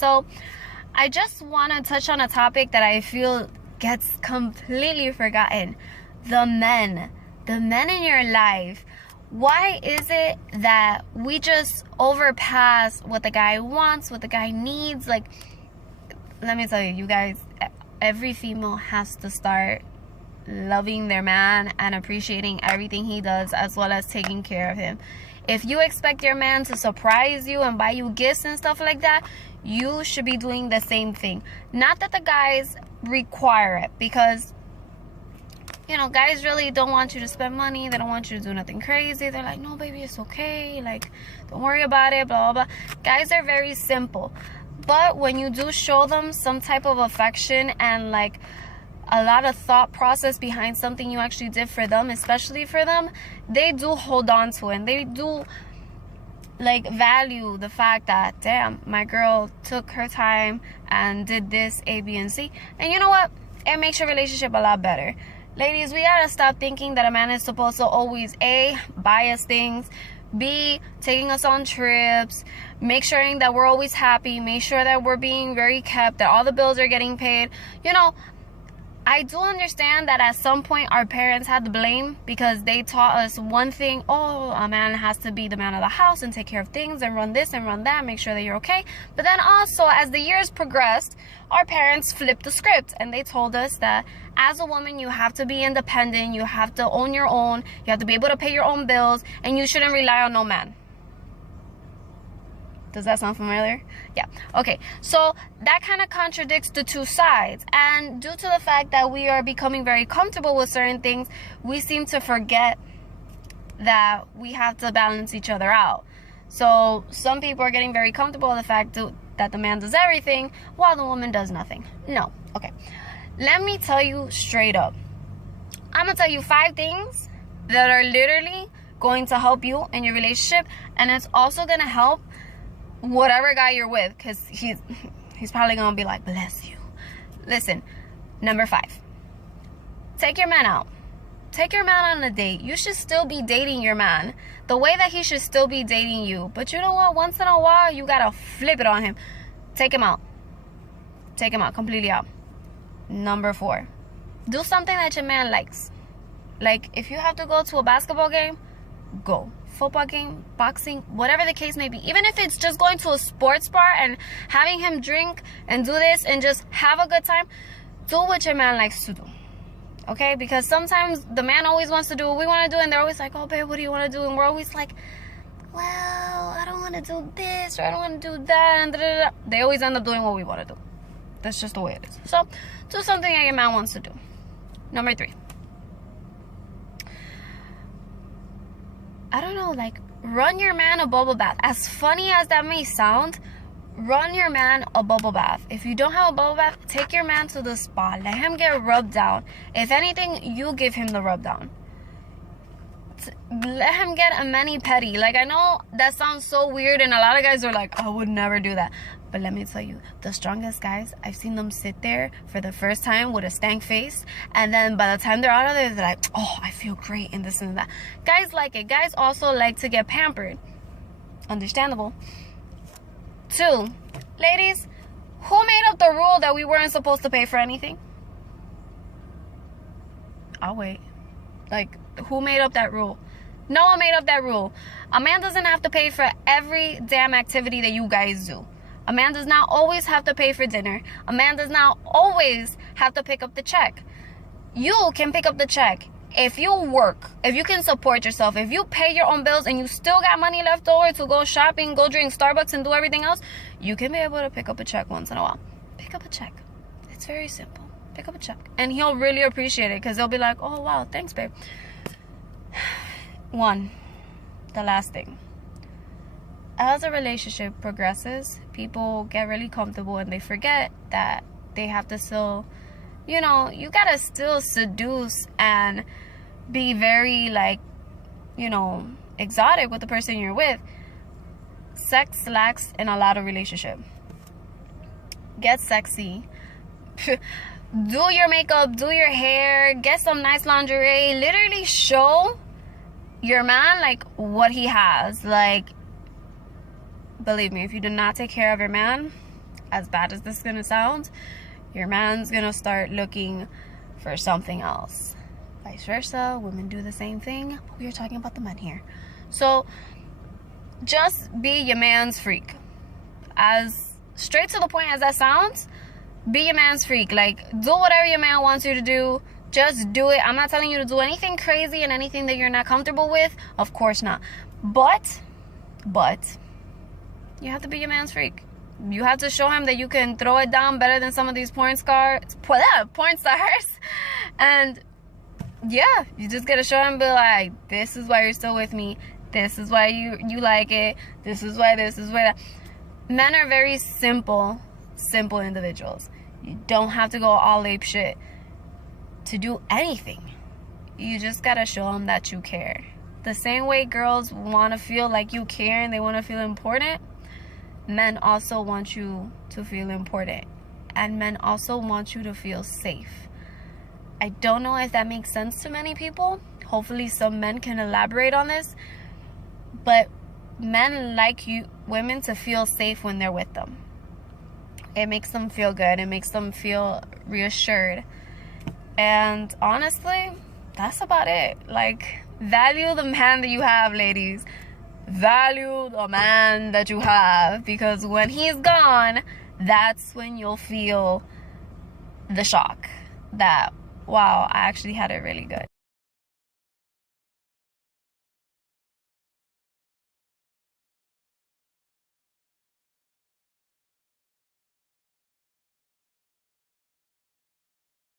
So I just want to touch on a topic that I feel gets completely forgotten. The men in your life. Why is it that we just overpass what the guy wants, what the guy needs? Like, let me tell you, you guys, every female has to start loving their man and appreciating everything he does, as well as taking care of him. If you expect your man to surprise you and buy you gifts and stuff like that, you should be doing the same thing. Not that the guys require it, because you know, guys really don't want you to spend money. They don't want you to do nothing crazy. They're like, no, baby, it's okay. Like, don't worry about it, blah, blah, blah. Guys are very simple. But when you do show them some type of affection and, like, a lot of thought process behind something you actually did for them, especially for them, they do hold on to it. And they do, like, value the fact that, damn, my girl took her time and did this, A, B, and C. And you know what? It makes your relationship a lot better. Ladies, we gotta stop thinking that a man is supposed to always A, buy us things, B, taking us on trips, make sure that we're always happy, make sure that we're being very kept, that all the bills are getting paid. You know, I do understand that at some point our parents had the blame because they taught us one thing: oh, a man has to be the man of the house and take care of things and run this and run that, make sure that you're okay. But then also, as the years progressed, our parents flipped the script and they told us that as a woman, you have to be independent, you have to own your own, you have to be able to pay your own bills, and you shouldn't rely on no man. Does that sound familiar? Yeah. Okay. So that kind of contradicts the two sides. And due to the fact that we are becoming very comfortable with certain things, we seem to forget that we have to balance each other out. So some people are getting very comfortable with the fact that the man does everything while the woman does nothing. No. Okay. Let me tell you straight up. I'm going to tell you 5 things that are literally going to help you in your relationship. And it's also going to help whatever guy you're with, because he's probably gonna be like, bless you. Listen, number 5, take your man out. Take your man on a date. You should still be dating your man the way that he should still be dating you. But you know what? Once in a while, you gotta flip it on him. Take him out. Take him out, completely out. Number 4, do something that your man likes. Like, if you have to go to a basketball game, go. Football game, boxing, whatever the case may be. Even if it's just going to a sports bar and having him drink and do this and just have a good time, do what your man likes to do. Okay? Because sometimes the man always wants to do what we want to do, and they're always like, oh, babe, what do you want to do? And we're always like, well, I don't want to do this, or I don't want to do that, and da-da-da. They always end up doing what we want to do. That's just the way it is. So, do something that your man wants to do. Number 3. I don't know, like, run your man a bubble bath. As funny as that may sound, run your man a bubble bath. If you don't have a bubble bath, take your man to the spa. Let him get rubbed down. If anything, you give him the rub down. Let him get a mani-pedi. Like, I know that sounds so weird, and a lot of guys are like, I would never do that. But let me tell you, the strongest guys, I've seen them sit there for the first time with a stank face, and then by the time they're out of there, they're like, oh, I feel great, and this and that. Guys like it. Guys also like to get pampered. Understandable. 2, ladies, who made up the rule that we weren't supposed to pay for anything? I'll wait. Like, who made up that rule? No one made up that rule. A man doesn't have to pay for every damn activity that you guys do. A man does not always have to pay for dinner. A man does not always have to pick up the check. You can pick up the check if you work, if you can support yourself, if you pay your own bills and you still got money left over to go shopping, go drink Starbucks, and do everything else. You can be able to pick up a check once in a while. Pick up a check. It's very simple. Pick up a check. And he'll really appreciate it, because he'll be like, oh, wow, thanks, babe. 1, the last thing. As a relationship progresses, people get really comfortable and they forget that they have to still, you know, you gotta still seduce and be very, like, you know, exotic with the person you're with. Sex lacks in a lot of relationship. Get sexy. Do your makeup, do your hair, get some nice lingerie. Literally show your man, like, what he has. Like, believe me, if you do not take care of your man, as bad as this is gonna sound, your man's gonna start looking for something else. Vice versa, women do the same thing, but we are talking about the men here. So just be your man's freak. As straight to the point as that sounds, be your man's freak. Like, do whatever your man wants you to do. Just do it. I'm not telling you to do anything crazy and anything that you're not comfortable with. Of course not. But you have to be your man's freak. You have to show him that you can throw it down better than some of these porn stars. And yeah, you just gotta show him, be like, this is why you're still with me. This is why you like it. This is why that. Men are very simple individuals. You don't have to go all ape shit to do anything. You just gotta show them that you care. The same way girls want to feel like you care and they want to feel important, men also want you to feel important. And men also want you to feel safe. I don't know if that makes sense to many people. Hopefully some men can elaborate on this. But men like women to feel safe when they're with them. It makes them feel good. It makes them feel reassured. And honestly, that's about it. Like, value the man that you have, ladies. Value the man that you have. Because when he's gone, that's when you'll feel the shock that, wow, I actually had it really good.